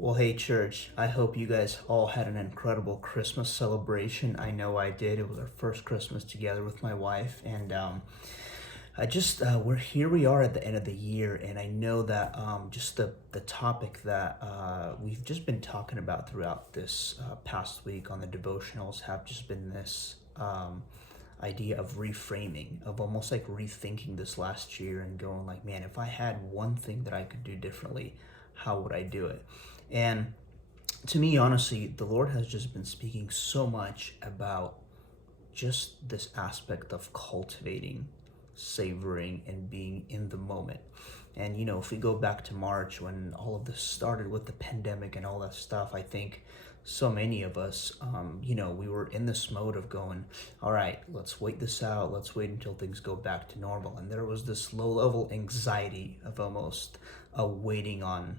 Well, hey, church, I hope you guys all had an incredible Christmas celebration. I know I did. It was our first Christmas together with my wife. And we are at the end of the year. And I know that just the topic that we've just been talking about throughout this past week on the devotionals have just been this idea of reframing, of almost like rethinking this last year and going like, man, if I had one thing that I could do differently, how would I do it? And to me, honestly, the Lord has just been speaking so much about just this aspect of cultivating, savoring, and being in the moment. And, if we go back to March when all of this started with the pandemic and all that stuff, I think so many of us, we were in this mode of going, all right, let's wait this out. Let's wait until things go back to normal. And there was this low level anxiety of almost waiting on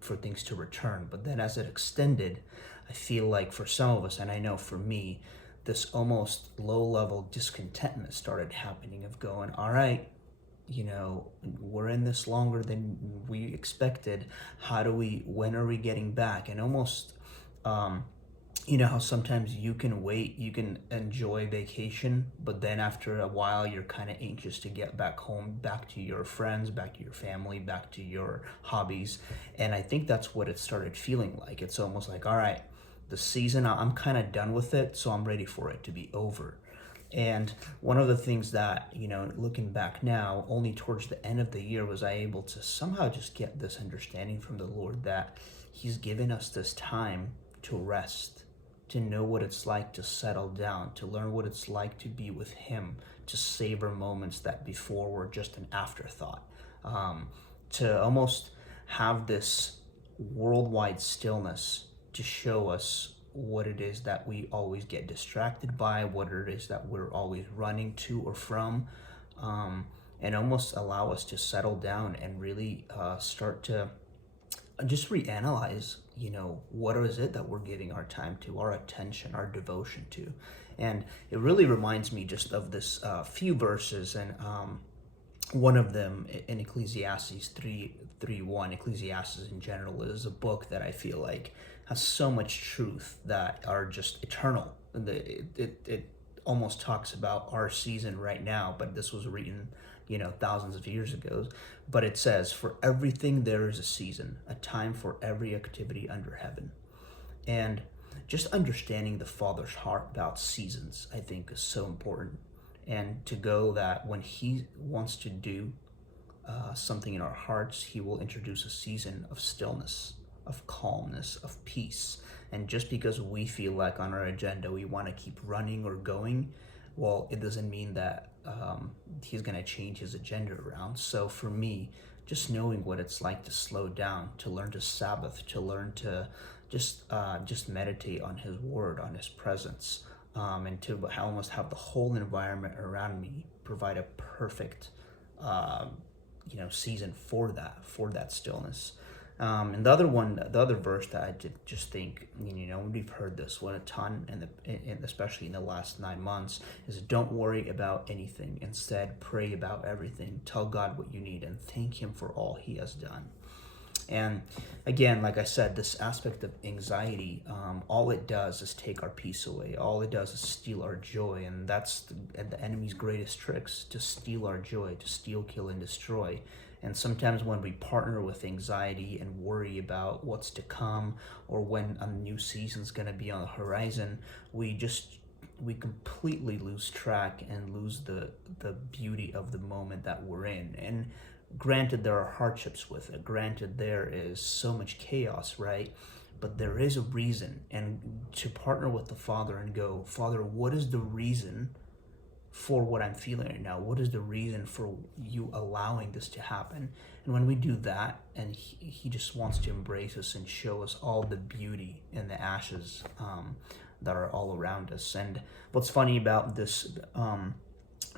for things to return. But then as it extended, I feel like for some of us, and I know for me, this almost low level discontentment started happening of going, all right, we're in this longer than we expected. When are we getting back? And almost, how sometimes you can wait, you can enjoy vacation, but then after a while, you're kind of anxious to get back home, back to your friends, back to your family, back to your hobbies. And I think that's what it started feeling like. It's almost like, all right, the season, I'm kind of done with it, so I'm ready for it to be over. And one of the things that, looking back now, only towards the end of the year was I able to somehow just get this understanding from the Lord that He's given us this time to rest, to know what it's like to settle down, to learn what it's like to be with Him, to savor moments that before were just an afterthought, to almost have this worldwide stillness to show us what it is that we always get distracted by, what it is that we're always running to or from, and almost allow us to settle down and really start to just reanalyze, what is it that we're giving our time to, our attention, our devotion to. And it really reminds me just of this few verses, and one of them in Ecclesiastes 3:1. Ecclesiastes in general is a book that I feel like has so much truth that are just eternal. It almost talks about our season right now, but this was written, thousands of years ago. But it says, for everything there is a season, a time for every activity under heaven. And just understanding the Father's heart about seasons, I think, is so important. And to go that when He wants to do something in our hearts, He will introduce a season of stillness, of calmness, of peace. And just because we feel like on our agenda we want to keep running or going, well, it doesn't mean that He's going to change His agenda around. So for me, just knowing what it's like to slow down, to learn to Sabbath, to learn to just meditate on His Word, on His presence, and to almost have the whole environment around me provide a perfect season for that stillness. And the other verse that I did just think, we've heard this one a ton, and especially in the last 9 months, is don't worry about anything. Instead, pray about everything. Tell God what you need and thank Him for all He has done. And again, like I said, this aspect of anxiety, all it does is take our peace away. All it does is steal our joy. And that's the enemy's greatest tricks, to steal our joy, to steal, kill, and destroy. And sometimes when we partner with anxiety and worry about what's to come or when a new season's going to be on the horizon, we completely lose track and lose the beauty of the moment that we're in. And granted, there are hardships with it. Granted, there is so much chaos, right? But there is a reason. And to partner with the Father and go, Father, what is the reason for what I'm feeling right now? What is the reason for you allowing this to happen? And when we do that, and he just wants to embrace us and show us all the beauty in the ashes that are all around us. And what's funny about this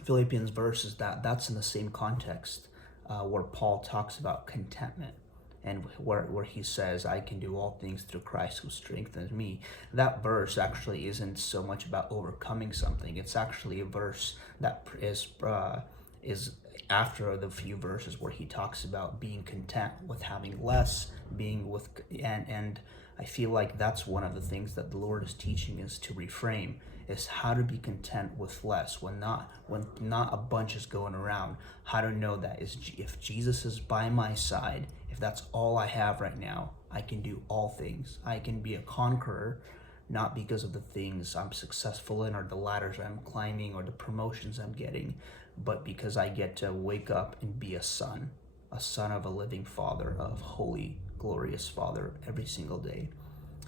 Phillipians verse is that that's in the same context where Paul talks about contentment, and where he says, I can do all things through Christ who strengthens me. That verse actually isn't so much about overcoming something. It's actually a verse that is is after the few verses where he talks about being content with having less, being with, and I feel like that's one of the things that the Lord is teaching us to reframe, is how to be content with less when not a bunch is going around. How to know that is, if Jesus is by my side, if that's all I have right now, I can do all things. I can be a conqueror, not because of the things I'm successful in or the ladders I'm climbing or the promotions I'm getting, but because I get to wake up and be a son of a living Father, of holy, glorious Father every single day.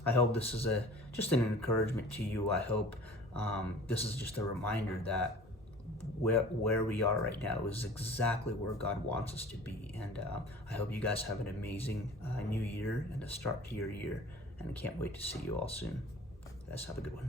I hope this is just an encouragement to you. I hope this is just a reminder that where we are right now is exactly where God wants us to be. And I hope you guys have an amazing new year and a start to your year. And I can't wait to see you all soon. You guys have a good one.